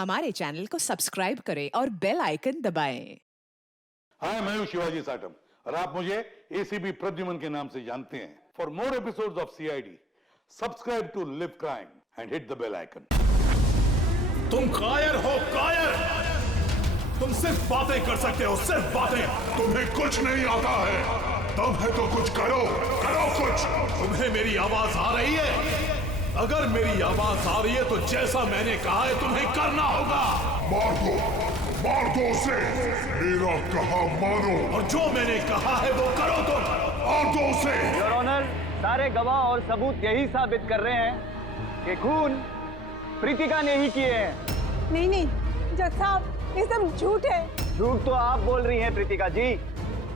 हमारे चैनल को सब्सक्राइब करें और बेल आइकन दबाएं। हाय, मैं हूं शिवाजी साटम और आप मुझे एसीपी प्रद्युमन के नाम से जानते हैं। For more episodes of CID, subscribe to Live Crime and hit the bell icon. तुम कायर हो, कायर। तुम सिर्फ बातें कर सकते हो, सिर्फ बातें। तुम्हें कुछ नहीं आता है। तब है तो कुछ करो, करो कुछ। तुम्हें मेरी आवाज आ रही है? अगर मेरी आवाज आ रही है तो जैसा मैंने कहा है तुम्हें करना होगा। मार दो उसे। मेरा कहा मानो और जो मैंने कहा है वो करो तुम। मार दो उसे। योर ऑनर, सारे गवाह और सबूत यही साबित कर रहे हैं कि खून प्रीतिका ने ही किए हैं। नहीं, जज साहब, ये सब झूठ है। झूठ तो आप बोल रही हैं प्रीतिका जी,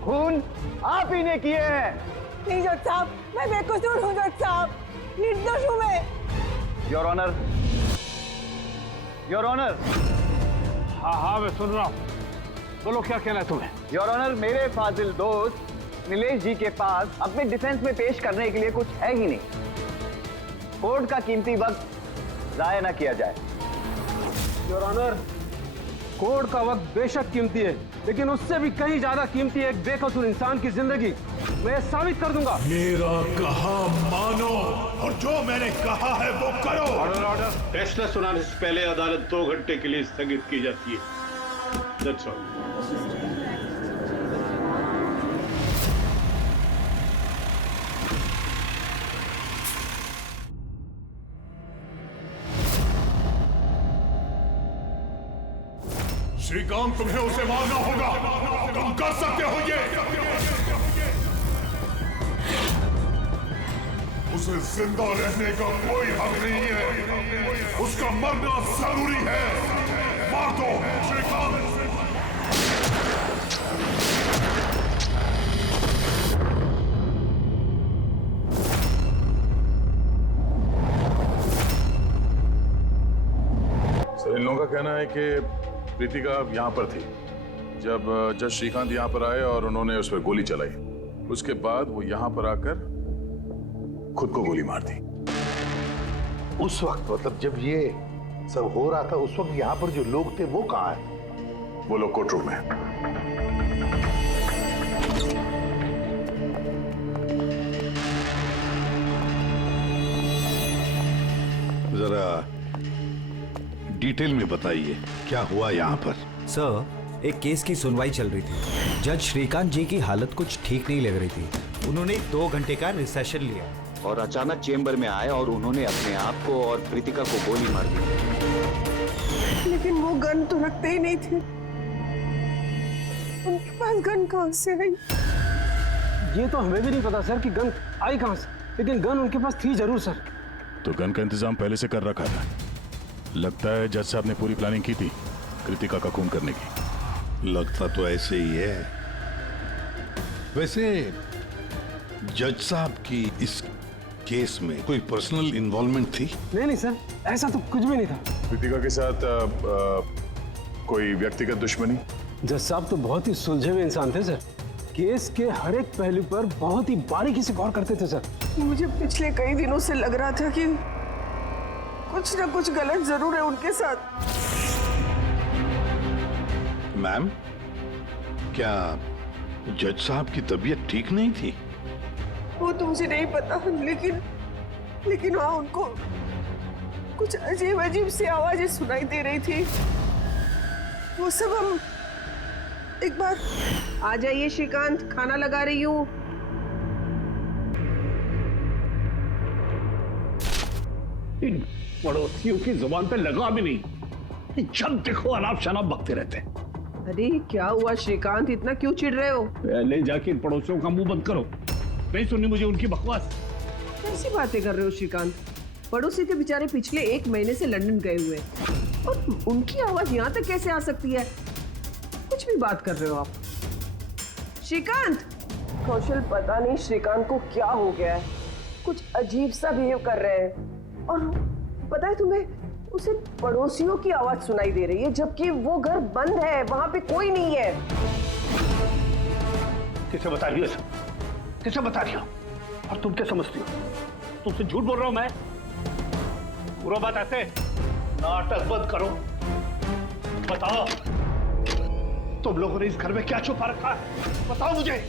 खून आप ही ने किए हैं। नहीं जज साहब, मैं बेकसूर हूँ जज साहब, निर्दोष हूँ मैं। Your honour, your honour. हाँ, मैं सुन रहा हूँ। बोलो, क्या कहना है तुम्हें? योर ऑनर, मेरे फाजिल दोस्त नीलेश जी के पास अपने डिफेंस में पेश करने के लिए कुछ है ही नहीं। कोर्ट का कीमती वक्त जाया ना किया जाए। योर ऑनर, कोर्ट का वक्त बेशक कीमती है, लेकिन उससे भी कहीं ज्यादा कीमती है एक बेकसूर इंसान की जिंदगी। मैं साबित कर दूंगा। मेरा कहा मानो और जो मैंने कहा है वो करो। ऑर्डर। फैसला सुनाने से पहले अदालत 2 घंटे के लिए स्थगित की जाती है। That's all. श्रीकांत, तुम्हें उसे मारना होगा। तुम कर सकते हो ये। उसे जिंदा रहने का कोई हक नहीं है। उसका मरना जरूरी है। मार दो श्रीकांत। सर, इन लोगों का कहना है कि प्रीतिका यहाँ पर थी जब जज श्रीकांत यहाँ पर आए और उन्होंने उस पर गोली चलाई। उसके बाद वो यहाँ पर आकर खुद को गोली मार दी। उस वक्त, मतलब जब ये सब हो रहा था, उस वक्त यहाँ पर जो लोग थे वो कहाँ है? वो लोग कोर्ट रूम में। जरा डिटेल में बताइए क्या हुआ यहाँ पर। सर, एक केस की सुनवाई चल रही थी। जज श्रीकांत जी की हालत कुछ ठीक नहीं लग रही थी। उन्होंने 2 घंटे का रिसेशन लिया और अचानक चेंबर में आए और उन्होंने अपने आप को और प्रीतिका को गोली मार दी। लेकिन वो गन तो रखते ही नहीं थे। उनके पास गन कहाँ से आई? ये तो हमें भी नहीं पता सर कि गन आई कहाँ से, लेकिन गन उनके पास थी जरूर सर। तो गन का इंतजाम पहले से कर रखा था। लगता है जज साहब ने पूरी प्लानिंग की थी कृतिका का खून करने की। लगता तो ऐसे ही है। वैसे जज साहब की इस केस में कोई पर्सनल इन्वॉल्वमेंट थी? नहीं सर, ऐसा तो कुछ भी नहीं था। कृतिका के साथ कोई व्यक्तिगत दुश्मनी? जज साहब तो बहुत ही सुलझे हुए इंसान थे सर। केस के हर एक पहलू पर बहुत ही बारीकी से गौर करते थे सर। मुझे पिछले कई दिनों से लग रहा था कि कुछ ना कुछ गलत जरूर है उनके साथ। मैम, क्या जज साहब की तबीयत ठीक नहीं थी? वो तो मुझे नहीं पता, लेकिन हाँ, उनको कुछ अजीब सी आवाजें सुनाई दे रही थी। वो सब हम एक बार। आ जाइए श्रीकांत, खाना लगा रही हूँ। इन पड़ोसियों की जुबान पे लगा भी नहीं। जब देखो अनाप शनाप बकते रहते हैं। अरे क्या हुआ श्रीकांत, इतना क्यों चिढ़ रहे हो? पहले जाके इन पड़ोसियों का मुंह बंद करो। नहीं सुननी मुझे उनकी बकवास। कैसी बातें कर रहे हो श्रीकांत? पड़ोसी के बेचारे पिछले 1 महीने से लंदन गए हुए हैं और उनकी आवाज यहाँ तक कैसे आ सकती है? कुछ भी बात कर रहे हो आप श्रीकांत। कौशल, पता नहीं श्रीकांत को क्या हो गया है, कुछ अजीब सा बिहेव कर रहे हैं। और पता है तुम्हें, उसे पड़ोसियों की आवाज सुनाई दे रही है जबकि वो घर बंद है, वहां पे कोई नहीं है। किसे बता रही हो? किसे बता रही हो? और तुम क्या समझती हो? तुमसे झूठ बोल रहा हूं मैं? पूरा बात ऐसे नाटक बंद करो बताओ, तुम लोगों ने इस घर में क्या छुपा रखा है? बताओ मुझे,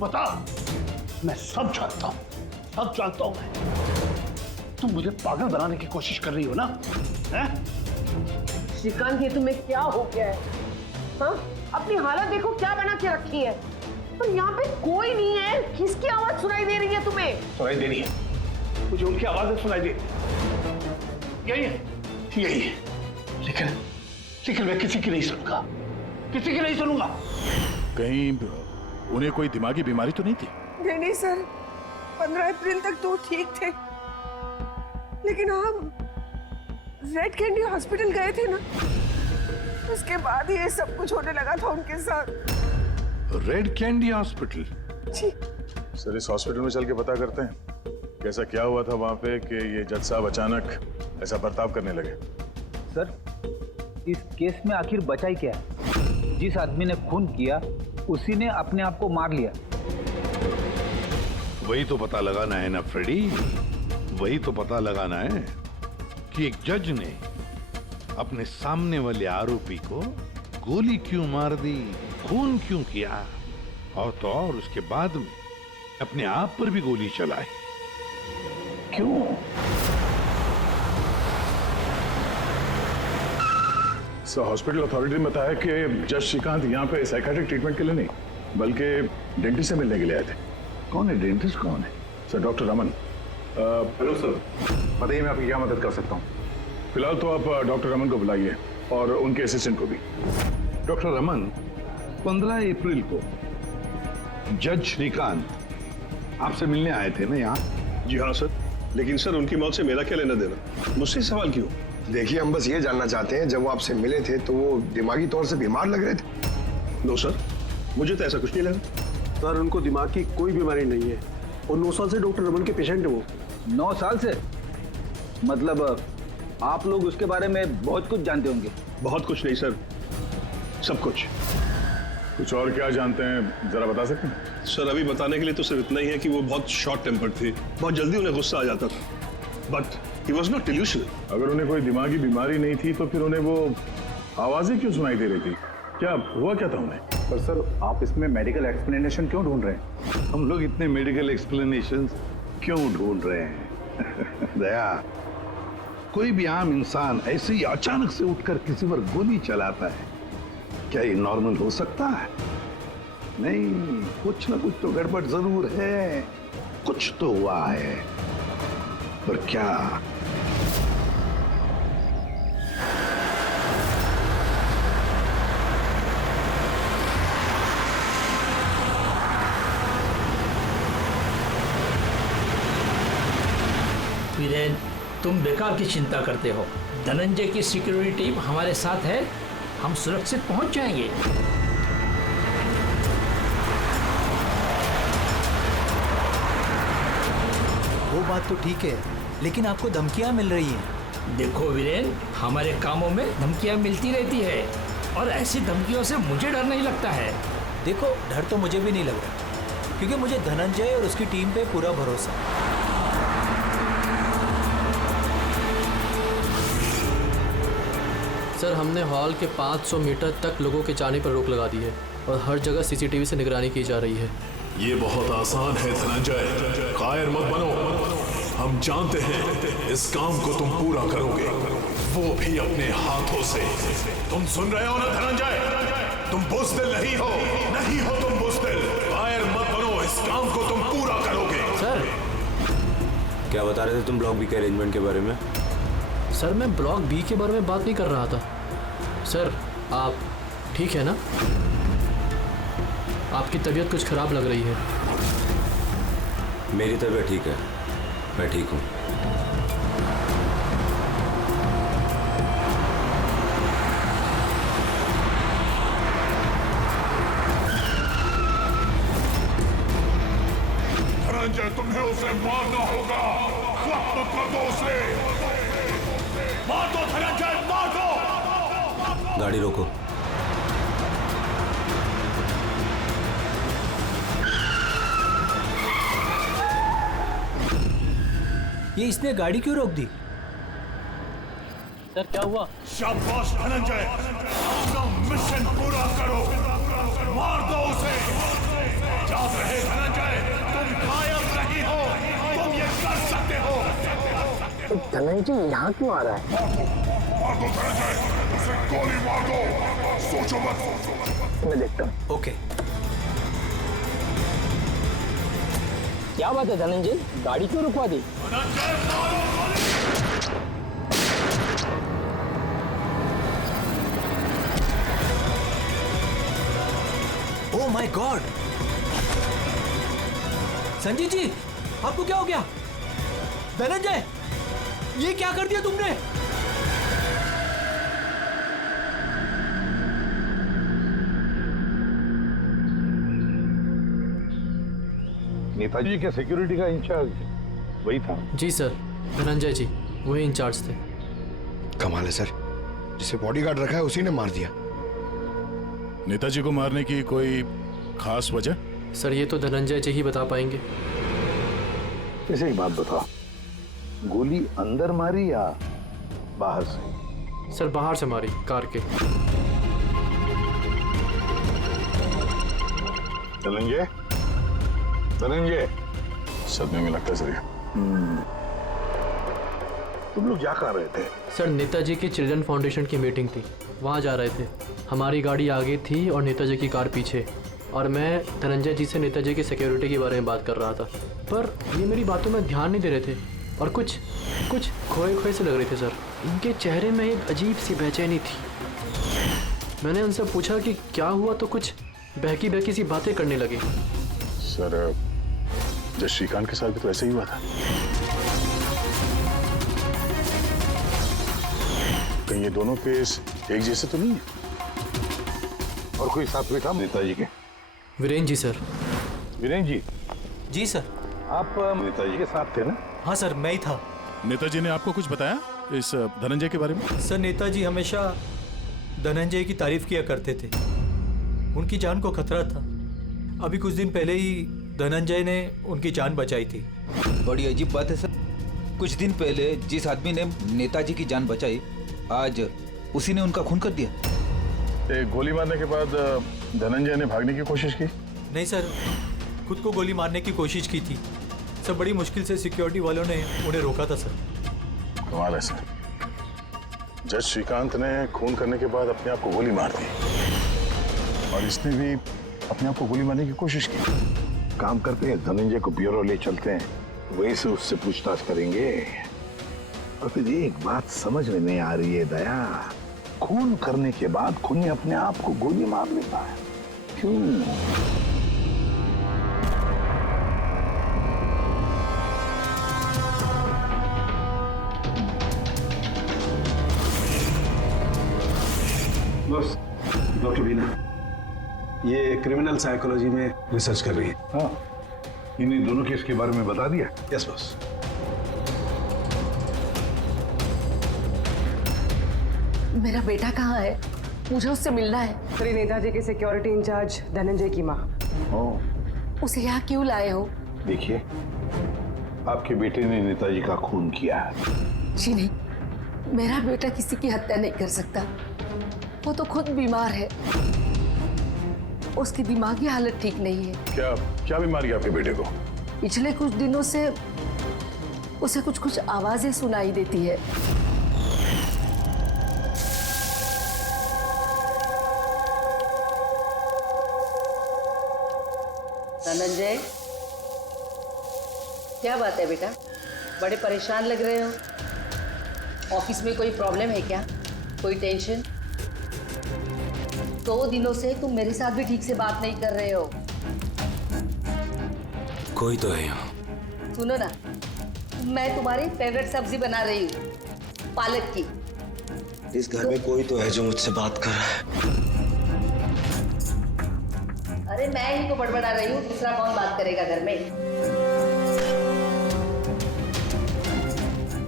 बताओ। मैं सब जानता हूं, सब जानता हूं मैं। तुम मुझे पागल बनाने की कोशिश कर रही हो ना? हैं? श्रीकांत, ये तुम्हें क्या हो गया है? हाँ? अपनी हालत देखो क्या बना के रखी है। पर यहाँ पे कोई नहीं है, किसकी आवाज सुनाई दे रही है तुम्हें? सुनाई दे रही है, मुझे उनकी आवाजें सुनाई दे रही। यही है, यही है। लेकिन मैं किसी की नहीं सुनूंगा, किसी की नहीं सुनूंगा। कहीं उन्हें कोई दिमागी बीमारी तो नहीं थी? नहीं सर, 15 अप्रैल तक तो ठीक थे, लेकिन हम रेड कैंडी हॉस्पिटल गए थे ना, उसके बाद ये सब कुछ होने लगा था उनके साथ। Red candy hospital? जी सर, इस हॉस्पिटल में चल के पता करते हैं कैसा क्या हुआ था वहां पे कि ये जज साहब अचानक ऐसा बर्ताव करने लगे। सर, इस केस में आखिर बचा ही क्या है? जिस आदमी ने खून किया उसी ने अपने आप को मार लिया। वही तो पता लगाना है ना फ्रेडी, वही तो पता लगाना है कि एक जज ने अपने सामने वाले आरोपी को गोली क्यों मार दी, खून क्यों किया, और तो और उसके बाद में अपने आप पर भी गोली चलाई। क्यों? सर, हॉस्पिटल अथॉरिटी ने बताया कि जज श्रीकांत यहाँ पे साइकियाट्रिक ट्रीटमेंट के लिए नहीं बल्कि डेंटिस्ट से मिलने के लिए आए थे। कौन है डेंटिस्ट? कौन है? Sir, doctor Raman. Hello sir, बताइए मैं आपकी क्या मदद कर सकता हूँ? फिलहाल तो आप डॉक्टर रमन को बुलाइए और उनके असिस्टेंट को भी। डॉक्टर रमन, 15 अप्रैल को जज श्रीकांत आपसे मिलने आए थे ना यहाँ? जी हाँ सर, लेकिन सर उनकी मौत से मेरा क्या लेना देना? मुझसे सवाल क्यों? देखिए, हम बस ये जानना चाहते हैं, जब वो आपसे मिले थे तो वो दिमागी तौर से बीमार लग रहे थे? नो सर, मुझे तो ऐसा कुछ नहीं लगा। सर, उनको दिमाग की कोई बीमारी नहीं है और 9 साल से डॉक्टर रमन के पेशेंट है वो। 9 साल से? मतलब आप लोग उसके बारे में बहुत कुछ जानते होंगे। बहुत कुछ नहीं सर, सब कुछ। कुछ और क्या जानते हैं, जरा बता सकते हैं? सर, अभी बताने के लिए तो सिर्फ इतना ही है कि वो बहुत शॉर्ट टेम्पर्ड थे, बहुत जल्दी उन्हें गुस्सा आ जाता था, but he was not delusional. अगर उन्हें कोई दिमागी बीमारी नहीं थी तो फिर उन्हें वो आवाजें क्यों सुनाई दे रही थी? क्या हुआ क्या था उन्हें? पर सर, आप इसमें मेडिकल एक्सप्लेनेशन क्यों ढूंढ रहे हैं? हम लोग इतने मेडिकल एक्सप्लेनेशंस क्यों ढूंढ रहे हैं? दया, कोई भी आम इंसान ऐसे ही अचानक से उठकर किसी पर गोली चलाता है, क्या ये नॉर्मल हो सकता है? नहीं, कुछ ना कुछ तो गड़बड़ जरूर है, कुछ तो हुआ है, पर क्या? वीरेन, तुम बेकार की चिंता करते हो। धनंजय की सिक्योरिटी टीम हमारे साथ है, हम सुरक्षित पहुंच जाएंगे। वो बात तो ठीक है, लेकिन आपको धमकियां मिल रही हैं। देखो वीरेन, हमारे कामों में धमकियां मिलती रहती है और ऐसी धमकियों से मुझे डर नहीं लगता है। देखो, डर तो मुझे भी नहीं लग रहा, क्योंकि मुझे धनंजय और उसकी टीम पे पूरा भरोसा है। सर, हमने हॉल के 500 मीटर तक लोगों के जाने पर रोक लगा दी है और हर जगह सीसीटीवी से निगरानी की जा रही है। ये बहुत आसान है धनंजय, कायर मत बनो। हम जानते हैं इस काम को तुम पूरा करोगे, वो भी अपने हाथों से। तुम सुन रहे हो ना धनंजय? तुम बुज़दिल नहीं हो, नहीं हो तुम बुज़दिल। कायर मत बनो, इस काम को तुम पूरा करोगे। सर, क्या बता रहे थे तुम ब्लॉक बी के अरेंजमेंट के बारे में? सर, मैं ब्लॉक बी के बारे में बात नहीं कर रहा था। सर, आप ठीक है ना? आपकी तबीयत कुछ खराब लग रही है। मेरी तबीयत ठीक है, मैं ठीक हूँ। धनंजय, तुम्हें उसे मारना होगा। वक्त कर दो उसे, मार दो धनंजय, मार दो। गाड़ी रोको। ये इसने गाड़ी क्यों रोक दी? सर क्या हुआ? शाबाश धनंजय, अपना मिशन पूरा करो, मार दो उसे। याद रहे धनंजय, तुम गायब नहीं हो, तुम ये कर सकते हो। धनंजय यहाँ क्यों आ रहा है? मार दो धनंजय, उसे गोली मार दो, सोचो मत। मैं देखता हूँ। ओके। क्या बात है धनंजय, गाड़ी क्यों रुकवा दी? धनंजय मारो गोली। Oh my God! Sanjay ji, आपको क्या हो गया? धनंजय, ये क्या कर दिया तुमने? नेताजी के सिक्योरिटी का इंचार्ज वही था? जी सर, धनंजय जी वही इंचार्ज थे। कमाल है सर, जिसे बॉडीगार्ड रखा है उसी ने मार दिया। नेताजी को मारने की कोई खास वजह? सर ये तो धनंजय जी ही बता पाएंगे। इसे एक बात बताओ, गोली अंदर मारी या बाहर से? सर बाहर से मारी, कार के। धनंजय, धनंजय, सदमे में लगता सर। तुम लोग जा कहाँ रहे थे? सर नेताजी की चिल्ड्रन फाउंडेशन की मीटिंग थी, वहाँ जा रहे थे। हमारी गाड़ी आगे थी और नेताजी की कार पीछे, और मैं धनंजय जी से नेताजी की सिक्योरिटी के बारे में बात कर रहा था, पर ये मेरी बातों में ध्यान नहीं दे रहे थे और कुछ खोए खोए से लग रहे थे सर। इनके चेहरे में एक अजीब सी बेचैनी थी। मैंने उनसे पूछा कि क्या हुआ, तो कुछ बहकी बहकी सी बातें करने लगे। सर जब श्रीकांत के साथ भी तो ऐसा ही हुआ था। कहीं ये दोनों केस एक जैसे तो नहीं है? और कोई साथ में था नेताजी के? वीरेन जी सर। वीरेन जी? जी सर। आप नेताजी के साथ थे ना? हाँ सर, मैं ही था। नेताजी ने आपको कुछ बताया इस धनंजय के बारे में? सर नेताजी हमेशा धनंजय की तारीफ किया करते थे, उनकी जान को खतरा था। अभी कुछ दिन पहले ही धनंजय ने उनकी जान बचाई थी। बड़ी अजीब बात है सर, कुछ दिन पहले जिस आदमी ने नेताजी की जान बचाई, आज उसी ने उनका खून कर दिया। गोली मारने के बाद धनंजय ने भागने की कोशिश की? नहीं सर, खुद को गोली मारने की कोशिश की थी सर। बड़ी मुश्किल से सिक्योरिटी वालों ने उन्हें रोका था सर। कमाल है सर, जज श्रीकांत ने खून करने के बाद अपने आप को गोली मार दी और इसने भी अपने आप को गोली मारने की कोशिश की। काम करते हैं, धनंजय को ब्यूरो ले चलते हैं, वहीं से उससे पूछताछ करेंगे। और फिर एक बात समझ में नहीं आ रही है दया, खून करने के बाद खूनी अपने आप को गोली मार लेता है, क्यों? बस डॉक्टर बीना ये क्रिमिनल साइकोलॉजी में रिसर्च कर रही है। हाँ, इन्हीं दोनों केस के बारे में बता दिया? Yes boss. मेरा बेटा कहाँ है? मुझे उससे मिलना है। श्री नेताजी के सिक्योरिटी इंचार्ज धनंजय की माँ। उसे यहाँ क्यों लाए हो? देखिए, आपके बेटे ने नेताजी का खून किया है। जी नहीं, मेरा बेटा किसी की हत्या नहीं कर सकता। वो तो खुद बीमार है, उसकी दिमागी हालत ठीक नहीं है। क्या क्या बीमारी है आपके बेटे को? पिछले कुछ दिनों से उसे कुछ आवाजें सुनाई देती है। धनंजय, क्या बात है बेटा? बड़े परेशान लग रहे हो। ऑफिस में कोई प्रॉब्लम है क्या? कोई टेंशन? 2 दिनों से तुम मेरे साथ भी ठीक से बात नहीं कर रहे हो। कोई तो है यहाँ। सुनो ना, मैं तुम्हारी फेवरेट सब्जी बना रही हूँ, पालक की। इस घर में कोई तो है जो मुझसे बात कर रहा है। अरे मैं ही तो बड़बड़ा रही हूँ, दूसरा कौन बात करेगा घर में?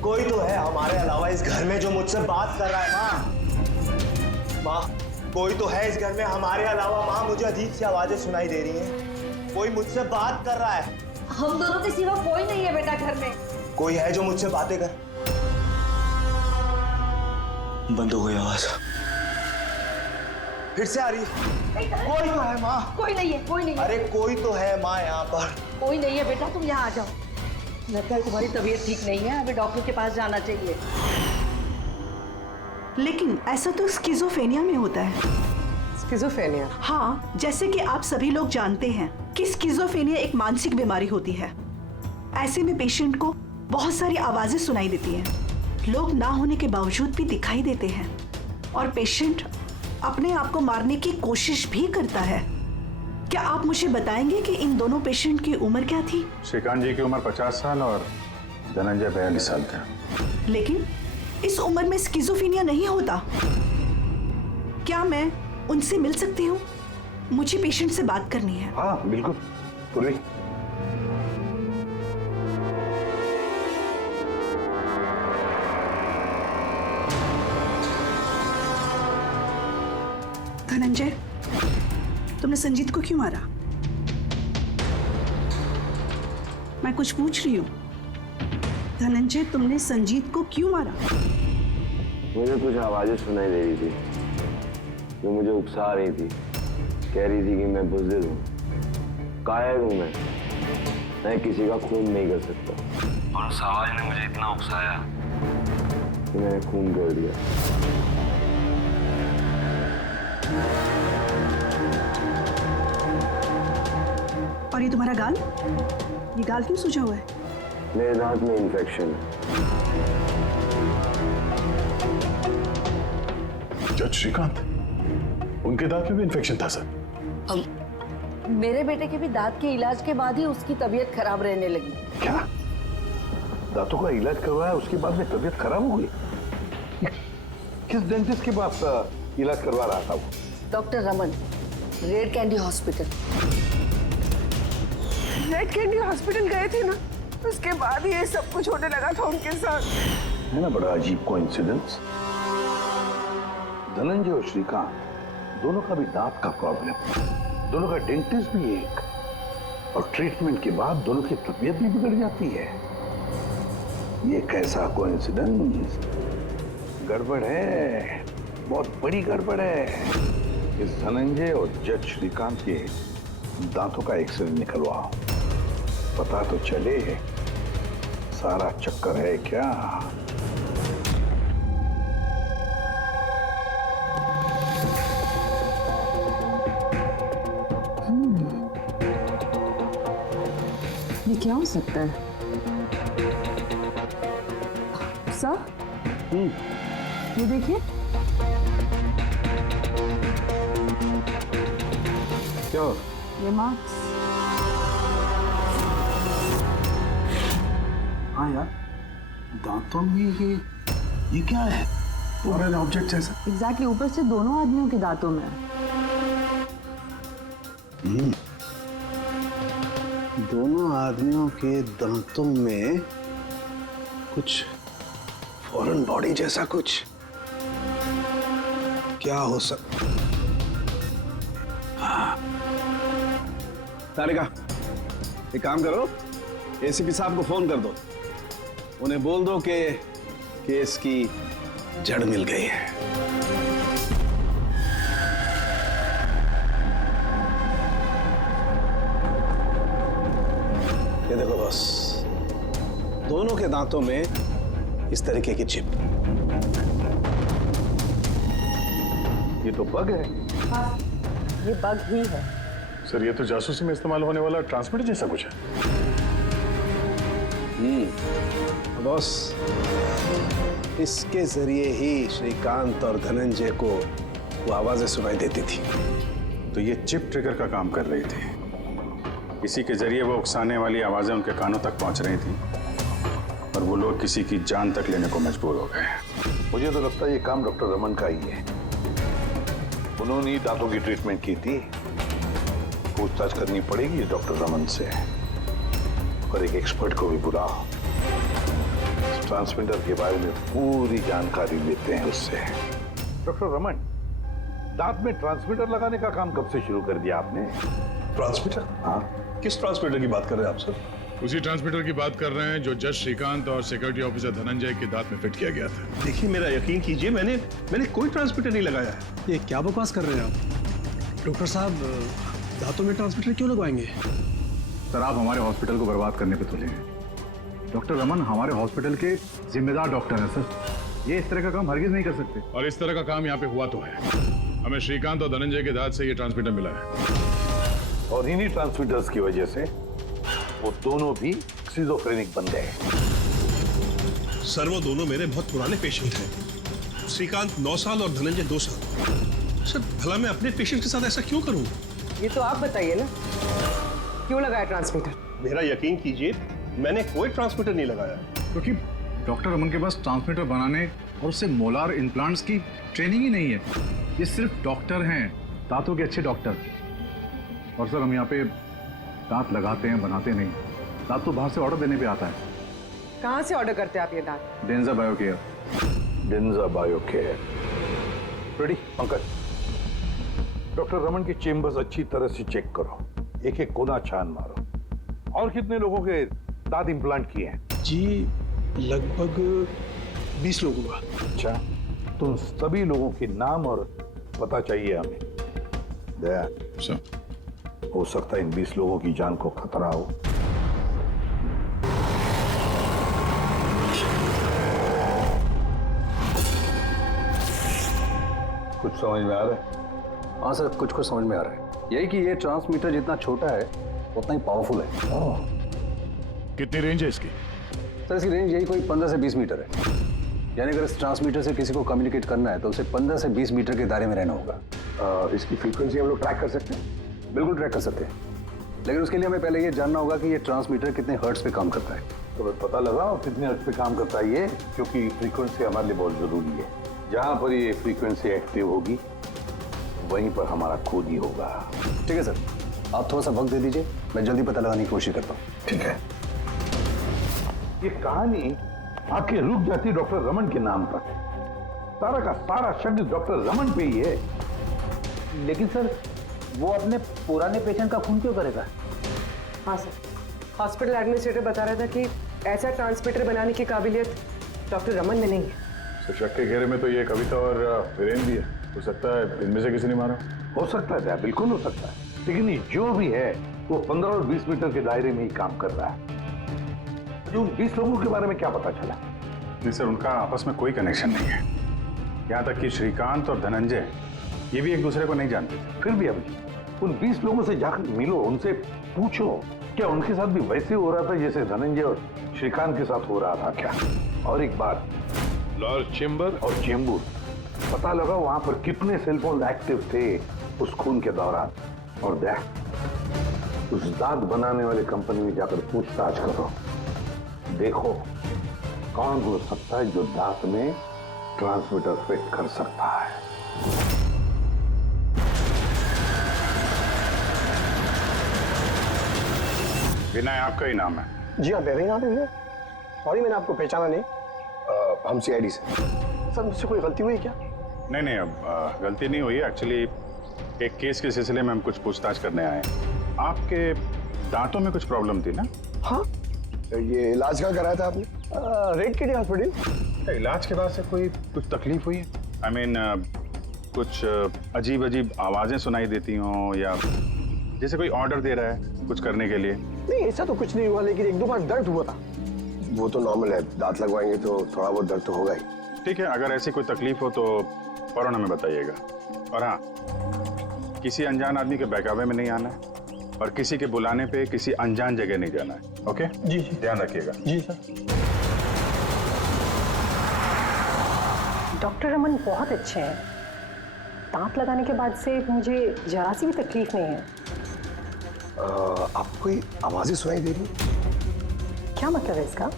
कोई तो है हमारे अलावा इस घर में जो मुझसे बात कर रहा है। माँ, कोई तो है इस घर में हमारे अलावा। माँ, मुझे अजीब सी आवाजें सुनाई दे रही हैं। कोई मुझसे बात कर रहा है। हम दोनों के सिवा कोई नहीं है बेटा घर में। कोई है जो मुझसे बातें कर। बंद हो गई आवाज। फिर से आ रही है। कोई तो है माँ। कोई नहीं है, कोई नहीं है। अरे कोई तो है माँ यहाँ पर। कोई नहीं है बेटा, तुम यहाँ आ जाओ। लगता है तुम्हारी तबीयत ठीक नहीं है, हमें डॉक्टर के पास जाना चाहिए। लेकिन ऐसा तो स्किज़ोफ्रेनिया में होता है। स्किज़ोफ्रेनिया? हाँ, जैसे कि आप सभी लोग जानते हैं कि स्किज़ोफ्रेनिया एक मानसिक बीमारी होती है। ऐसे में पेशेंट को बहुत सारी आवाजें सुनाई देती हैं। लोग ना होने के बावजूद भी दिखाई देते हैं और पेशेंट अपने आप को मारने की कोशिश भी करता है। क्या आप मुझे बताएंगे कि इन दोनों पेशेंट की उम्र क्या थी? श्रीकांत जी की उम्र 50 साल और धनंजय 42 साल का। लेकिन इस उम्र में स्किज़ोफ्रेनिया नहीं होता। क्या मैं उनसे मिल सकती हूँ? मुझे पेशेंट से बात करनी है। हाँ बिल्कुल पूर्वी। धनंजय, तुमने संजीत को क्यों मारा? मैं कुछ पूछ रही हूँ। धनंजय, तुमने संजीत को क्यों मारा? मुझे कुछ आवाजें सुनाई दे रही थी जो मुझे उकसा रही थी। कह रही थी कि मैं बुज़दिल हूँ, कायर हूँ, मैं किसी का खून नहीं कर सकता। और उस आवाज ने मुझे इतना उकसाया कि मैंने खून कर दिया। और ये तुम्हारा गाल? ये गाल क्यों सूजा हुआ है? मेरे दांत में इन्फेक्शन है। जज श्रीकांत, उनके दांत में भी इन्फेक्शन था सर? मेरे बेटे के भी दांत के इलाज के बाद ही उसकी तबीयत खराब रहने लगी। क्या? दांतों का इलाज करवाया उसके बाद में तबीयत खराब हो गई? किस डेंटिस्ट के पास इलाज करवा रहा था वो? Doctor Raman, red candy hospital. Red candy hospital गए थे ना, उसके बाद ये सब कुछ होने लगा था उनके साथ। है ना बड़ा अजीब कोइंसिडेंस। धनंजय और श्रीकांत दोनों का भी दांत का प्रॉब्लम, दोनों का डेंटिस्ट भी एक, और ट्रीटमेंट के बाद दोनों की तबीयत भी बिगड़ जाती है। ये कैसा कोइंसिडेंस? गड़बड़ है, बहुत बड़ी गड़बड़ है। इस धनंजय और जज श्रीकांत के दांतों का एक्सरे निकलवाओ, पता तो चले सारा चक्कर है क्या। ये क्या हो सकता है? सर, ये देखिए। क्या? ये मार्क्स। हाँ यार, दांतों में ये क्या है? फॉरेन ऑब्जेक्ट जैसा। एग्जैक्टली, ऊपर से दोनों आदमियों के दांतों में। दोनों आदमियों के दांतों में कुछ फॉरेन बॉडी जैसा कुछ। क्या हो सकता? तारिका, एक काम करो, एसीपी साहब को फोन कर दो। उन्हें बोल दो कि केस की जड़ मिल गई है। ये देखो बॉस, दोनों के दांतों में इस तरीके की चिप। ये तो बग है। हाँ, ये बग ही है। सर, ये तो जासूसी में इस्तेमाल होने वाला ट्रांसमीटर जैसा कुछ है। बॉस, इसके जरिए ही श्रीकांत और धनंजय को वो आवाजें सुनाई देती थी। तो ये चिप ट्रिगर का काम कर रही थी। इसी के जरिए वो उकसाने वाली आवाजें उनके कानों तक पहुंच रही थी और वो लोग किसी की जान तक लेने को मजबूर हो गए। मुझे तो लगता है ये काम डॉक्टर रमन का ही है। उन्होंने दांतों की ट्रीटमेंट की थी। पूछताछ करनी पड़ेगी डॉक्टर रमन से, और एक एक्सपर्ट को भी बुलाओ। ट्रांसमीटर के बारे में पूरी जानकारी लेते हैं उससे। डॉक्टर रमन, दांत में ट्रांसमीटर लगाने का काम कब से शुरू कर दिया आपने? ट्रांसमीटर? हाँ। किस ट्रांसमीटर की बात कर रहे हैं आप सर? उसी ट्रांसमीटर की बात कर रहे हैं जो जज श्रीकांत और सिक्योरिटी ऑफिसर धनंजय के दांत में फिट किया गया था। देखिए मेरा यकीन कीजिए, मैंने कोई ट्रांसमीटर नहीं लगाया है। ये क्या बकवास कर रहे हैं आप? डॉक्टर साहब, दांतों में ट्रांसमीटर क्यों लगवाएंगे? सर, आप हमारे हॉस्पिटल को बर्बाद करने पे तुले हैं। डॉक्टर रमन हमारे हॉस्पिटल के जिम्मेदार डॉक्टर हैं सर। ये इस तरह का काम हरगिज नहीं कर सकते। और इस तरह का काम यहाँ पे हुआ तो है। हमें श्रीकांत और धनंजय के दांत से ये ट्रांसमीटर मिला है। और इन्हीं ट्रांसमीटर्स की वजह से वो दोनों भी स्किज़ोफ्रेनिक बन गए। सर वो दोनों मेरे बहुत पुराने पेशेंट हैं। श्रीकांत 9 साल और धनंजय 2 साल। सर भला मैं अपने पेशेंट के साथ ऐसा क्यों करूं? ये तो आप बताइए ना, क्यों लगाया ट्रांसमीटर? मेरा यकीन कीजिए, मैंने कोई ट्रांसमीटर नहीं लगाया। क्योंकि डॉक्टर रमन के पास ट्रांसमीटर बनाने और उससे मोलार इम्प्लांट्स की ट्रेनिंग ही नहीं है। ये सिर्फ डॉक्टर हैं, दांतों के अच्छे डॉक्टर। और सर हम यहाँ पे दांत लगाते हैं, बनाते नहीं। दांत तो बाहर से ऑर्डर देने पे आता है। कहाँ से ऑर्डर करते हैं आप ये दांत? डेंजा बायोकेयर। डेंजा बायोकेयर। रेडी पंकज, डॉक्टर रमन के चेम्बर्स अच्छी तरह से चेक करो, एक एक कोना छान मारो। और कितने लोगों के दांत इम्प्लांट किए हैं? जी लगभग 20 लोगों का। अच्छा, तो सभी लोगों के नाम और पता चाहिए हमें। दया सर, हो सकता है इन 20 लोगों की जान को खतरा हो। कुछ समझ में आ रहा है? हाँ सर, कुछ समझ में आ रहा है। यही कि ये ट्रांसमीटर जितना छोटा है उतना ही पावरफुल है। कितनी रेंज है इसकी? सर इसकी रेंज यही कोई 15 से 20 मीटर है। यानी अगर इस ट्रांसमीटर से किसी को कम्युनिकेट करना है तो उसे 15 से 20 मीटर के दायरे में रहना होगा। इसकी फ्रीक्वेंसी हम लोग ट्रैक कर सकते हैं? बिल्कुल ट्रैक कर सकते हैं, लेकिन उसके लिए हमें पहले ये जानना होगा कि ये ट्रांसमीटर कितने हर्ट्ज पे काम करता है। तो पता लगाओ कितने हर्ट्ज पे काम करता है ये, क्योंकि फ्रीक्वेंसी हमारे लिए बहुत जरूरी है। जहाँ पर ये फ्रीक्वेंसी एक्टिव होगी वहीं पर हमारा खोज ही होगा। ठीक है सर, आप थोड़ा सा वक्त दे दीजिए, मैं जल्दी पता लगाने की कोशिश करता हूँ। ठीक है। ये कहानी आके रुक जाती डॉक्टर रमन के नाम पर। सारा का सारा शब्द डॉक्टर रमन पे ही है। लेकिन सर वो अपने पुराने पेशेंट का खून क्यों करेगा? हाँ सर, हॉस्पिटल एडमिनिस्ट्रेटर बता रहा था कि ऐसा ट्रांसमीटर बनाने की काबिलियत डॉक्टर रमन में नहीं है। शक के घेरे में तो ये कविता और वीरेन भी है। हो सकता है इनमें से किसी ने मारा। हो सकता है, बिल्कुल हो सकता है, लेकिन ये जो भी है वो 15 और 20 मीटर के दायरे में ही काम कर रहा है। जो 20 लोगों के बारे में क्या पता चला? नहीं सर, उनका आपस में कोई कनेक्शन नहीं है। यहाँ तक कि श्रीकांत और धनंजय ये भी एक दूसरे को नहीं जानते थे। फिर भी अभी उन 20 लोगों से जाकर मिलो, उनसे पूछो क्या उनके साथ भी वैसे हो रहा था जैसे धनंजय और श्रीकांत के साथ हो रहा था क्या? और एक बात, लॉर्ड चेम्बर और चेंबूर, पता लगा वहां पर कितने सेलफोन एक्टिव थे उस खून के दौरान। और देख, उस दांत बनाने वाले कंपनी में जाकर पूछताछ करो, देखो कौन हो सकता है जो दांत में ट्रांसमीटर फिट कर सकता है। विनय आपका ही नाम है? जी हाँ, मेरा ही नाम है। सॉरी मैंने आपको पहचाना नहीं। हम सीआईडी से। सर मुझसे कोई गलती हुई क्या? नहीं, अब गलती नहीं हुई। एक्चुअली एक केस के सिलसिले में हम कुछ पूछताछ करने आए हैं। आपके दांतों में कुछ प्रॉब्लम थी ना? हाँ, ये इलाज कहाँ कराया था आपने? रेड किडी हॉस्पिटल। इलाज के बाद से कुछ तकलीफ हुई है? आई मीन कुछ अजीब अजीब आवाजें सुनाई देती हों, या जैसे कोई ऑर्डर दे रहा है कुछ करने के लिए? नहीं ऐसा तो कुछ नहीं हुआ, लेकिन 1-2 बार दर्द हुआ था। वो तो नॉर्मल है, दांत लगवाएंगे तो थोड़ा बहुत दर्द तो होगा ही। ठीक है, अगर ऐसी कोई तकलीफ हो तो फौरन हमें बताइएगा। और हाँ, किसी अनजान आदमी के बहकावे में नहीं आना है और किसी के बुलाने पे किसी अनजान जगह नहीं जाना है। ओके जी, ध्यान रखिएगा। जी सर। डॉक्टर रमन बहुत अच्छे हैं। दांत लगाने के बाद से मुझे जरा सी भी तकलीफ नहीं है। आपको कोई आवाजें सुनाई दे रही? क्या मतलब है इसका?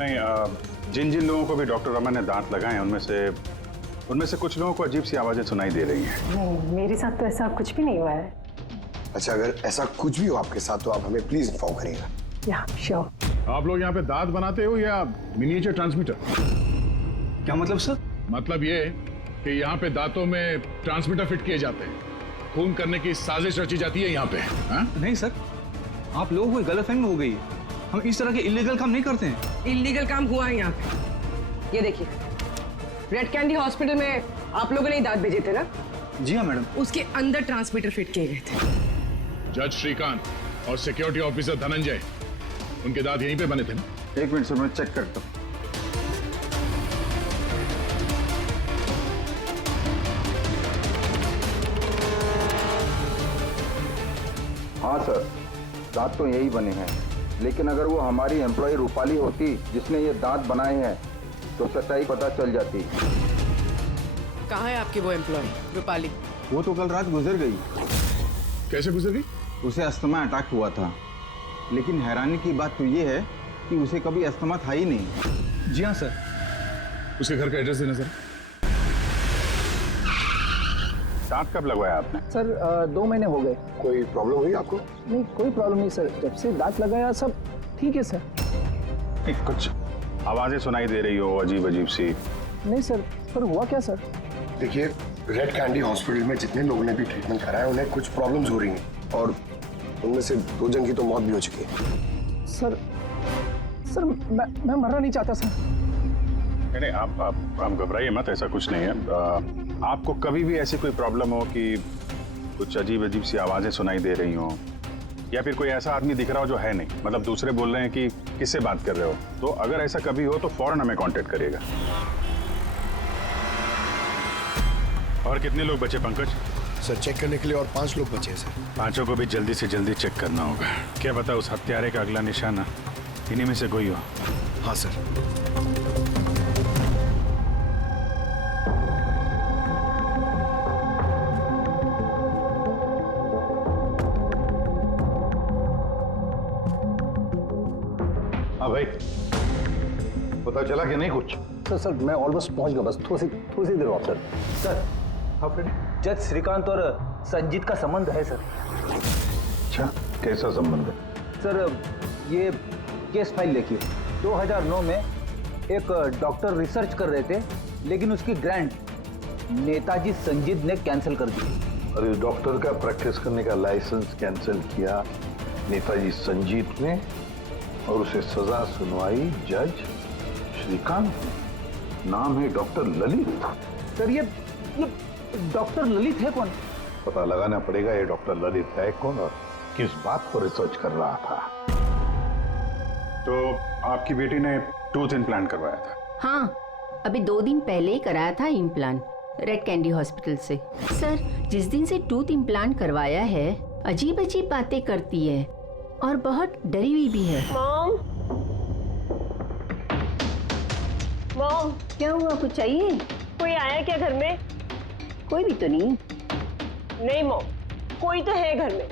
नहीं, जिन जिन लोगों को भी डॉक्टर रमन ने दांत लगाए उनमें से कुछ लोगों को अजीब सी आवाजें सुनाई दे रही हैं। नहीं, मेरे साथ तो ऐसा कुछ भी नहीं हुआ है। अच्छा, अगर ऐसा कुछ भी हो आपके साथ तो आप हमें प्लीज इन्फॉर्म करिएगा। या श्योर। आप लोग यहाँ पे दांत बनाते हो या मिनिएचर ट्रांसमीटर? क्या मतलब सर? मतलब ये कि यहाँ पे दांतों में ट्रांसमीटर फिट किए जाते हैं। खून करने की साजिश रची जाती है यहाँ पे। हाँ? नहीं सर, आप लोगों को गलतफहमी हो गई है। हम इस तरह के इलीगल काम नहीं करते हैं। इलीगल काम हुआ है यहाँ पे। ये देखिए, रेड कैंडी हॉस्पिटल में आप लोगों ने दांत भेजे थे ना? जी हाँ मैडम। उसके अंदर ट्रांसमीटर फिट किए गए थे। जज श्रीकांत और सिक्योरिटी ऑफिसर धनंजय, उनके दांत यहीं पे बने थे ना? 1 मिनट सर, मैं चेक करता हूँ। हाँ सर, दांत तो यही बने हैं, लेकिन अगर वो हमारी एम्प्लॉय रूपाली होती जिसने ये दांत बनाए हैं तो सच्चाई पता चल जाती। कहाँ है आपकी वो एम्प्लॉय रूपाली? वो तो कल रात गुजर गई। कैसे गुजर गई? उसे अस्थमा अटैक हुआ था, लेकिन हैरानी की बात तो ये है कि उसे कभी अस्थमा था ही नहीं। जी हाँ सर। उसके घर का एड्रेस देना सर। दांत कब लगवाया आपने? सर 2 महीने हो गए। कोई प्रॉब्लम हुई आपको? नहीं, कोई प्रॉब्लम नहीं सर, जब से दांत लगाया सब ठीक है सर। कुछ आवाजें सुनाई दे रही हो अजीब अजीब सी? नहीं सर हुआ क्या सर? देखिए, रेड कैंडी हॉस्पिटल में जितने लोगों ने भी ट्रीटमेंट कराया उन्हें कुछ प्रॉब्लम्स हो रही हैं और उनमें से 2 जन की तो मौत भी हो चुकी है। सर मैं मरना नहीं चाहता सर। नहीं, आप घबराइए मत, ऐसा कुछ नहीं है। आपको कभी भी ऐसी कोई प्रॉब्लम हो कि कुछ अजीब अजीब सी आवाजें सुनाई दे रही हो, या फिर कोई ऐसा आदमी दिख रहा हो जो है नहीं, मतलब दूसरे बोल रहे हैं कि किससे बात कर रहे हो, तो अगर ऐसा कभी हो तो फौरन हमें कांटेक्ट करिएगा। और कितने लोग बचे पंकज? सर चेक करने के लिए और 5 लोग बचे हैं सर। 5 को भी जल्दी से जल्दी चेक करना होगा। क्या पता उस हत्यारे का अगला निशाना इन्हीं में से कोई हो। हाँ सर। हाँ भाई, पता चला कि नहीं कुछ? सर मैं ऑलमोस्ट पहुंच गया, बस थोड़ी सी देर और। सर जज श्रीकांत और संजीत का संबंध है सर। अच्छा, कैसा संबंध है? सर ये केस फाइल देखिए। 2009 में एक डॉक्टर रिसर्च कर रहे थे, लेकिन उसकी ग्रांट नेताजी संजीत ने कैंसिल कर दी। और इस डॉक्टर का प्रैक्टिस करने का लाइसेंस कैंसिल किया नेताजी संजीत ने, और उसे सजा सुनवाई जज श्रीकांत ने। नाम है डॉक्टर ललित। सर ये डॉक्टर ललित है कौन? पता लगाना पड़ेगा ये डॉक्टर ललित है कौन और किस बात पर रिसर्च कर रहा था। तो आपकी बेटी ने टूथ इम्प्लांट करवाया था? हाँ, अभी 2 दिन पहले ही कराया था इम्प्लांट रेड कैंडी हॉस्पिटल से। सर जिस दिन से टूथ इम्प्लांट करवाया है अजीब अजीब बातें करती है और बहुत डरी हुई भी है। मॉम क्या हुआ, कुछ चाहिए? कोई आया क्या घर में? कोई भी तो नहीं। नहीं मॉम, कोई तो है घर में।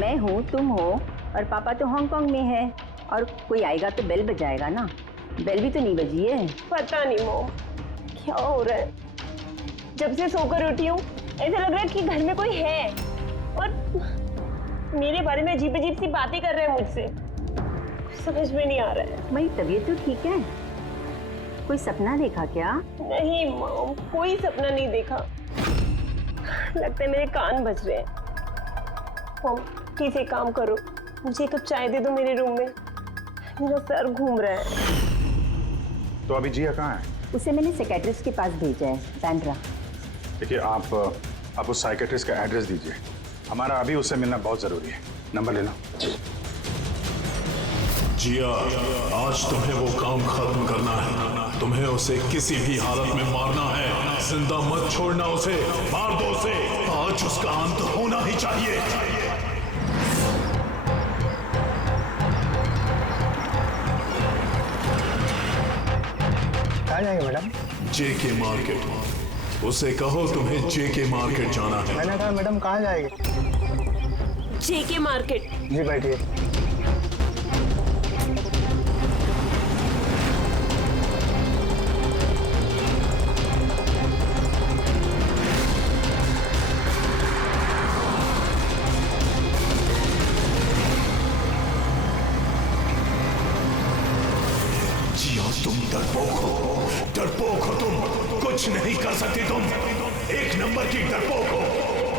मैं हूँ, तुम हो, और पापा तो हांगकांग में है, और कोई आएगा तो बेल बजाएगा ना। बेल भी तो नहीं बजी है। पता नहीं मॉम क्या हो रहा है, जब से सोकर उठी हूँ ऐसा लग रहा है कि घर में कोई है और मेरे बारे में अजीब अजीब सी बातें कर रहे हैं मुझसे। समझ में नहीं आ रहा है। मेरी तबीयत तो ठीक है। कोई सपना देखा क्या? नहीं मॉम, कोई सपना नहीं देखा। लगता है मेरे कान बज रहे हैं। मॉम प्लीज एक काम करो, मुझे 1 कप चाय दे दो मेरे रूम में, मेरा सर घूम रहा है। तो अभी जिया कहाँ है? उसे मैंने साइकियाट्रिस्ट के पास भेजा है, बैंड्रा। देखिए आप उस साइकियाट्रिस्ट का एड्रेस दीजिए, हमारा अभी उससे मिलना बहुत जरूरी है। नंबर ले लो। जिया, आज तुम्हें वो काम खत्म करना है। तुम्हें उसे किसी भी हालत में मारना है। जिंदा मत छोड़ना उसे, मार दो उसे। आज उसका अंत होना ही चाहिए। कहाँ जाएंगे मैडम? जेके मार्केट। उसे कहो तुम्हें जेके मार्केट जाना है। मैंने कहा मैडम कहाँ जाएंगे? जेके मार्केट। जी बैठिए। तुम डरपोक हो तुम, कुछ नहीं कर सकती तुम, 1 नंबर की डरपोक हो।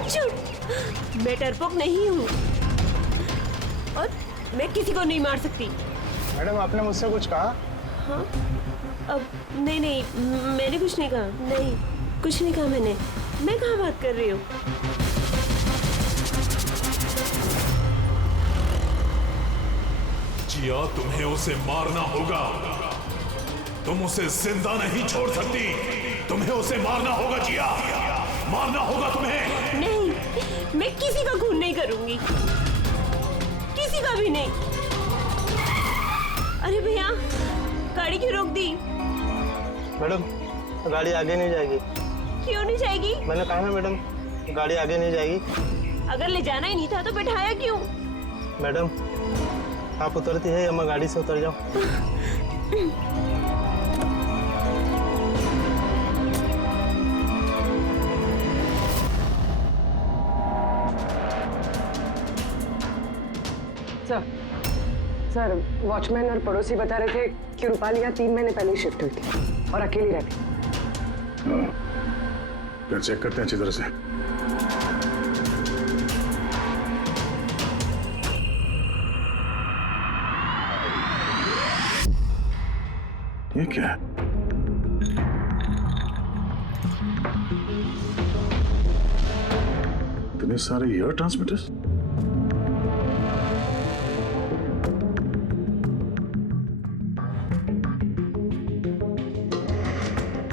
झूठ, मैं डरपोक नहीं हूँ। और मैं किसी को नहीं मार सकती। मैडम आपने मुझसे कुछ कहा? हाँ अब नहीं, मैंने कुछ नहीं कहा। नहीं, कुछ नहीं कहा मैंने। मैं कहाँ बात कर रही हूँ? जिया, तुम्हें उसे मारना होगा। तुम उसे जिंदा नहीं छोड़ सकती। तुम्हें उसे मारना होगा जिया, मारना होगा तुम्हें। नहीं, मैं किसी का खून नहीं करूंगी, किसी का भी नहीं। अरे भैया, गाड़ी क्यों रोक दी? मैडम गाड़ी आगे नहीं जाएगी। क्यों नहीं जाएगी? मैंने कहा ना मैडम, गाड़ी आगे नहीं जाएगी। अगर ले जाना ही नहीं था तो बैठाया क्यों? मैडम आप उतरती है या मैं गाड़ी से उतर जाऊं? सर, वॉचमैन और पड़ोसी बता रहे थे कि रूपाली यहाँ 3 महीने पहले ही शिफ्ट हुई थी और अकेली रहती। फिर चेक करते हैं अच्छी तरह से। ये क्या है? इतने सारे ईयर ट्रांसमिटर्स।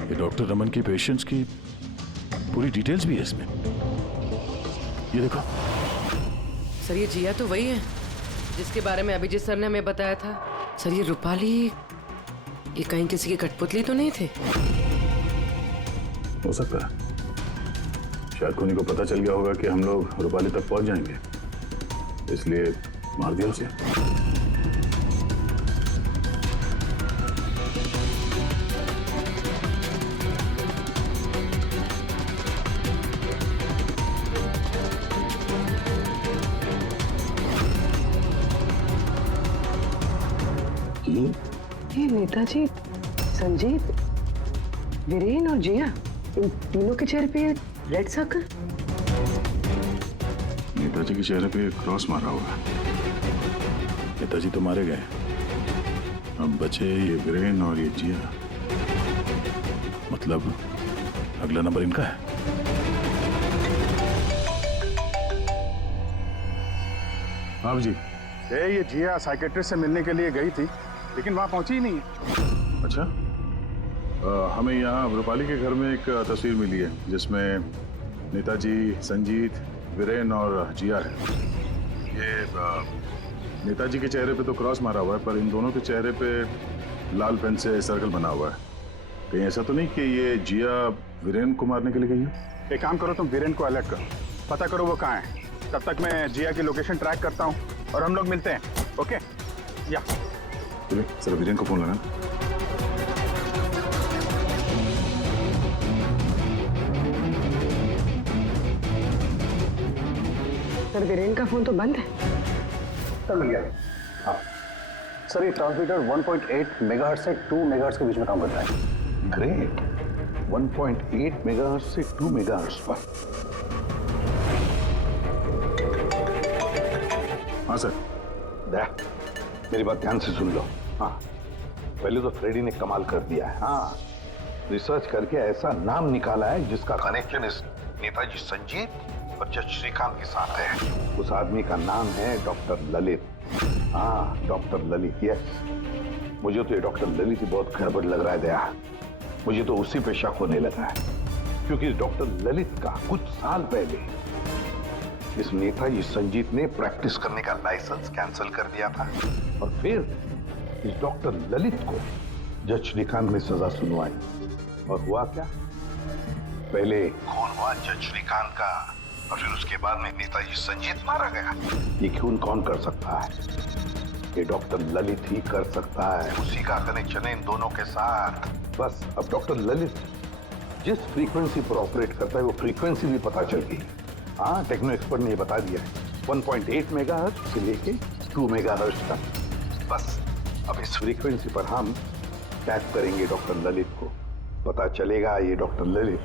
ये डॉक्टर रमन की पेशेंट्स की पूरी डिटेल्स भी है इसमें। ये देखो। सर ये जिया तो वही है जिसके बारे में अभिजीत सर ने हमें बताया था। सर ये रूपाली, ये कहीं किसी की कठपुतली तो नहीं थे? हो सकता है, शायद कोनी को पता चल गया होगा कि हम लोग रूपाली तक पहुंच जाएंगे, इसलिए मार दिया उसे। ये नेताजी, संजीत, वीरेन और जिया, इन तीनों के चेहरे पे रेड सर्कल। नेताजी के चेहरे पे क्रॉस मारा हुआ है। नेताजी तो मारे गए, अब बचे ये वीरेन और ये जिया। मतलब अगला नंबर इनका है। हाँ जी, ये जिया साइकेट्रिस्ट से मिलने के लिए गई थी, लेकिन वहां पहुंची ही नहीं है। अच्छा, हमें यहाँ रूपाली के घर में एक तस्वीर मिली है जिसमें नेताजी, संजीत, वीरेन और जिया है। ये नेताजी के चेहरे पे तो क्रॉस मारा हुआ है, पर इन दोनों के चेहरे पे लाल पेन से सर्कल बना हुआ है। कहीं ऐसा तो नहीं कि ये जिया वीरेन को मारने के लिए गई है? एक काम करो, तुम वीरेन को अलर्ट करो, पता करो वो कहाँ है। तब तक मैं जिया की लोकेशन ट्रैक करता हूँ और हम लोग मिलते हैं। ओके? या सर, वीरेन को फोन लगा। सर, वीरेन का फोन तो बंद है। सर मिल गया। हाँ सर, ये ट्रांसमीटर 1.8 मेगाहर्ट्ज से 2 मेगाहर्ट्ज के बीच में काम करता है। ग्रेट। 1.8 मेगाहर्ट्ज से 2 मेगाहर्ट्ज पर। हाँ सर। दया, मेरी बात ध्यान से सुन लो। हाँ, पहले तो फ्रेडी ने कमाल कर दिया है। हाँ, रिसर्च करके ऐसा नाम निकाला है जिसका कनेक्शन इस नेताजी संजीत और जज श्रीकांत के साथ है। उस आदमी का नाम है डॉक्टर ललित। हाँ, डॉक्टर ललित। यस, मुझे तो ये डॉक्टर ललित ही बहुत गड़बड़ लग रहा है दया। मुझे तो उसी पे शक होने लगा है, क्योंकि डॉक्टर ललित का कुछ साल पहले इस नेताजी संजीत ने प्रैक्टिस करने का लाइसेंस कैंसिल कर दिया था, और फिर इस डॉक्टर ललित को जज श्रीकांत ने सजा सुनवाई। और हुआ क्या? पहले खून हुआ जज श्रीकांत का, और फिर उसके बाद में नेताजी संजीत मारा गया। ये खून कौन कर सकता है? ये डॉक्टर ललित ही कर सकता है। उसी का कनेक्शन है इन दोनों के साथ। बस अब डॉक्टर ललित जिस फ्रीक्वेंसी पर ऑपरेट करता है वो फ्रीक्वेंसी भी पता चल गई। हाँ, टेक्नो एक्सपर्ट ने ये बता दिया है, 1.8 मेगाहर्ट्ज से लेके 2 मेगाहर्ट्ज तक। बस अब इस फ्रीक्वेंसी पर हम टैप करेंगे डॉक्टर ललित को, पता चलेगा ये डॉक्टर ललित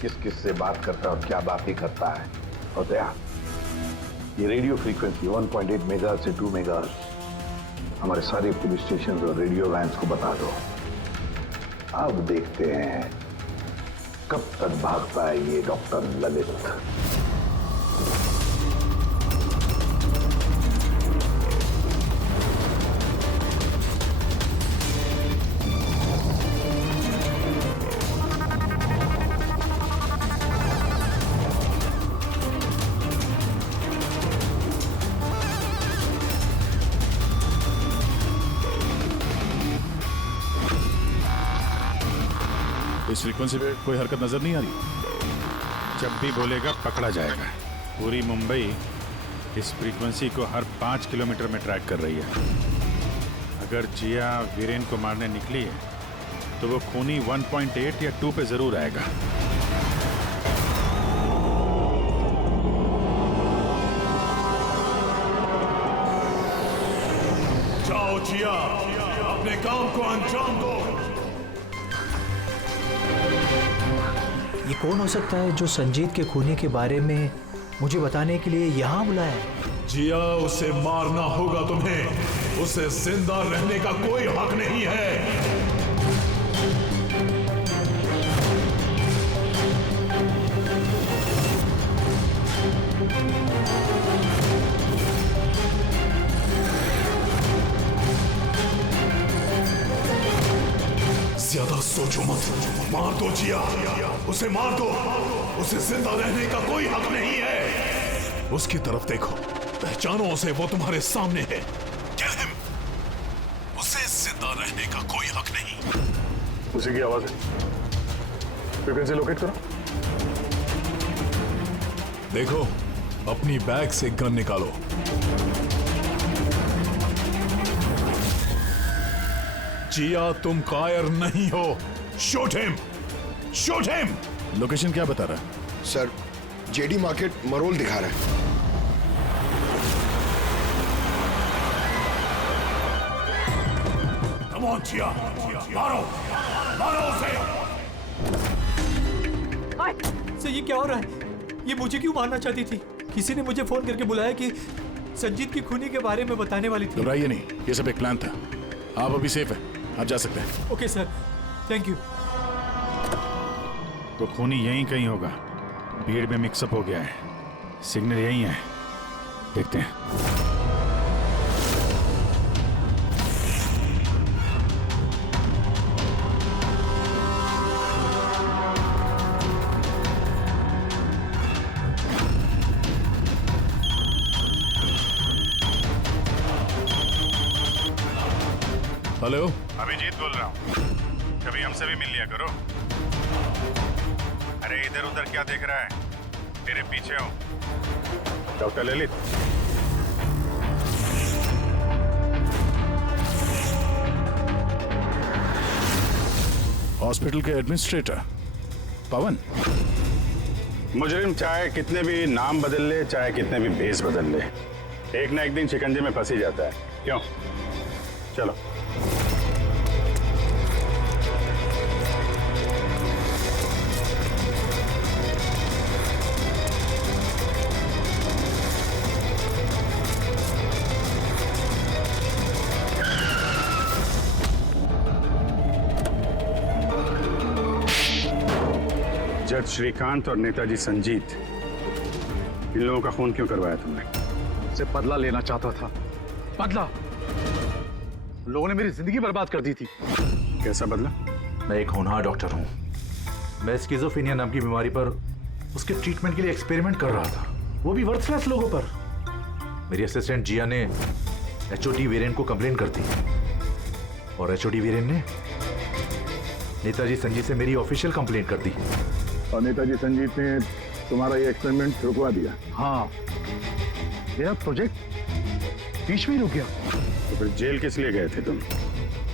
किस किस से बात करता है और क्या बातें करता है। और दया, ये रेडियो फ्रीक्वेंसी 1.8 मेगाहर्ट्ज से 2 मेगाहर्ट्ज हमारे सारे पुलिस स्टेशन और रेडियो वैन्स को बता दो। अब देखते हैं कब तक भागता है ये डॉक्टर ललित। इस फ्रीक्वेंसी पे कोई हरकत नजर नहीं आ रही। जब भी बोलेगा पकड़ा जाएगा। पूरी मुंबई इस फ्रीक्वेंसी को हर 5 किलोमीटर में ट्रैक कर रही है। अगर जिया वीरेन को मारने निकली है तो वो खूनी 1.8 या 2 पे जरूर आएगा। जाओ जिया, अपने काम को अंजाम दो। ये कौन हो सकता है जो संजीत के खूनी के बारे में मुझे बताने के लिए यहाँ बुलाया है? जिया, उसे मारना होगा तुम्हें। उसे जिंदा रहने का कोई हक नहीं है। ज्यादा सोचो मत, मार दो जिया, उसे मार दो। उसे जिंदा रहने का कोई हक नहीं है। उसकी तरफ देखो, पहचानो उसे, वो तुम्हारे सामने है। Kill him। उसे जिंदा रहने का कोई हक नहीं। उसी की आवाज है। फ्रीक्वेंसी लोकेट करो। देखो, अपनी बैग से गन निकालो। जिया, तुम कायर नहीं हो। Shoot him, shoot him. Location क्या बता रहा है? सर, जेडी मार्केट मरोल दिखा रहा है। कम ऑन जिया, मारो, मारो उसे। सर, ये क्या हो रहा है? ये मुझे क्यों मारना चाहती थी? किसी ने मुझे फोन करके बुलाया कि संजीत की खूनी के बारे में बताने वाली थी। घबराइए नहीं, ये सब एक प्लान था। आप अभी सेफ है, आप जा सकते हैं। Okay sir, thank you. तो खूनी यहीं कहीं होगा। भीड़ में मिक्सअप हो गया है। सिग्नल यहीं है, देखते हैं। हेलो, अभिजीत बोल रहा हूँ। कभी हमसे भी मिल लिया करो। अरे इधर उधर क्या देख रहा है? तेरे पीछे हूँ। डॉक्टर ललित। हॉस्पिटल के एडमिनिस्ट्रेटर पवन। मुजरिम चाहे कितने भी नाम बदल ले, चाहे कितने भी भेष बदल ले, एक ना एक दिन शिकंजे में फंस ही जाता है। क्यों? चलो। जज श्रीकांत और नेताजी संजीत, इन लोगों का खून क्यों करवाया तुमने? से बदला लेना चाहता था। बदला? लोगों ने मेरी जिंदगी बर्बाद कर दी थी। कैसा बदला? मैं एक होनहार डॉक्टर हूँ। मैं स्किज़ोफ्रेनिया नाम की बीमारी पर उसके ट्रीटमेंट के लिए एक्सपेरिमेंट कर रहा था, वो भी वर्थलेस लोगों पर। मेरी असिस्टेंट जिया ने एचओडी वीरेन को कंप्लेन कर दी और एचओडी वीरेन ने नेताजी संजीत से मेरी ऑफिशियल कंप्लेंट कर दी। और नेताजी संजीत ने तुम्हारा ये एक्सपेरिमेंट रुकवा दिया? हाँ, मेरा प्रोजेक्ट बीच में ही रुक गया। तो फिर जेल किस लिए गए थे तुम?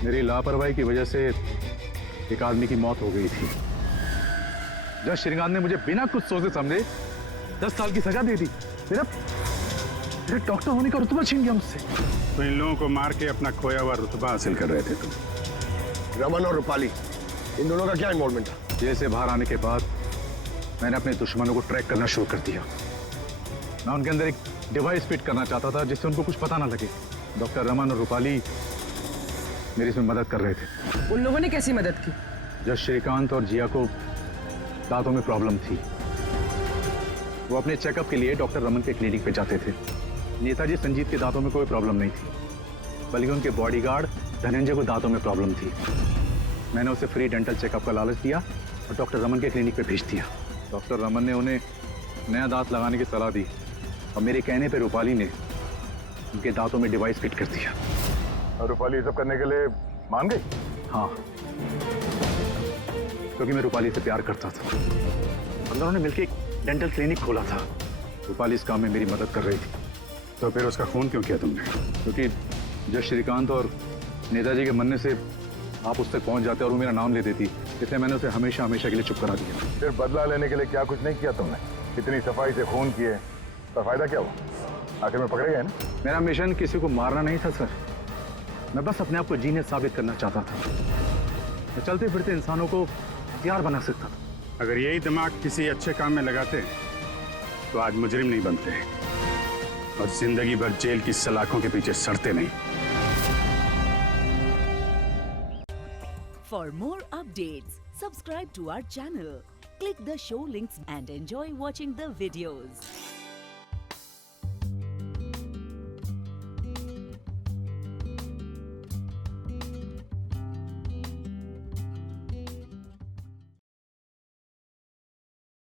मेरी लापरवाही की वजह से एक आदमी की मौत हो गई थी। जज श्रीकांत ने मुझे बिना कुछ सोचे समझे 10 साल की सजा दे दी। मेरे डॉक्टर होने का रुतबा छीन गया मुझसे। तो इन लोगों को मार के अपना खोया हुआ रुतबा हासिल कर रहे थे तुम। रमन और रूपाली, इन दोनों का क्या इन्वॉल्वमेंट था? जेल से बाहर आने के बाद मैंने अपने दुश्मनों को ट्रैक करना शुरू कर दिया। मैं उनके अंदर एक डिवाइस फिट करना चाहता था जिससे उनको कुछ पता ना लगे। डॉक्टर रमन और रूपाली मेरी इसमें मदद कर रहे थे। उन लोगों ने कैसी मदद की? जब श्रीकांत और जिया को दांतों में प्रॉब्लम थी, वो अपने चेकअप के लिए डॉक्टर रमन के क्लिनिक पे जाते थे। नेताजी संजीत के दांतों में कोई प्रॉब्लम नहीं थी, बल्कि उनके बॉडीगार्ड धनंजय को दांतों में प्रॉब्लम थी। मैंने उसे फ्री डेंटल चेकअप का लालच दिया और डॉक्टर रमन के क्लिनिक पे भेज दिया। डॉक्टर रमन ने उन्हें नया दांत लगाने की सलाह दी और मेरे कहने पे रूपाली ने उनके दांतों में डिवाइस फिट कर दिया। और रूपाली ये सब करने के लिए मान गई? हाँ, क्योंकि मैं रूपाली से प्यार करता था और दोनों ने मिलकर एक डेंटल क्लिनिक खोला था। रूपाली इस काम में मेरी मदद कर रही थी। तो फिर उसका खून क्यों किया तुमने? क्योंकि जब श्रीकांत और नेताजी के मरने से आप उस तक पहुंच जाते और वो मेरा नाम ले देती, इसलिए मैंने उसे हमेशा हमेशा के लिए चुप करा दिया। फिर बदला लेने के लिए क्या कुछ नहीं किया तुमने? इतनी सफाई से खून किए तो फायदा क्या हुआ? आखिर में पकड़े गए ना? मेरा मिशन किसी को मारना नहीं था सर, मैं बस अपने आप को जीनियस साबित करना चाहता था। मैं चलते फिरते इंसानों को हथियार बना सकता था। अगर यही दिमाग किसी अच्छे काम में लगाते तो आज मुजरिम नहीं बनते और जिंदगी भर जेल की सलाखों के पीछे सड़ते नहीं। For more updates, subscribe to our channel, click the show links and enjoy watching the videos.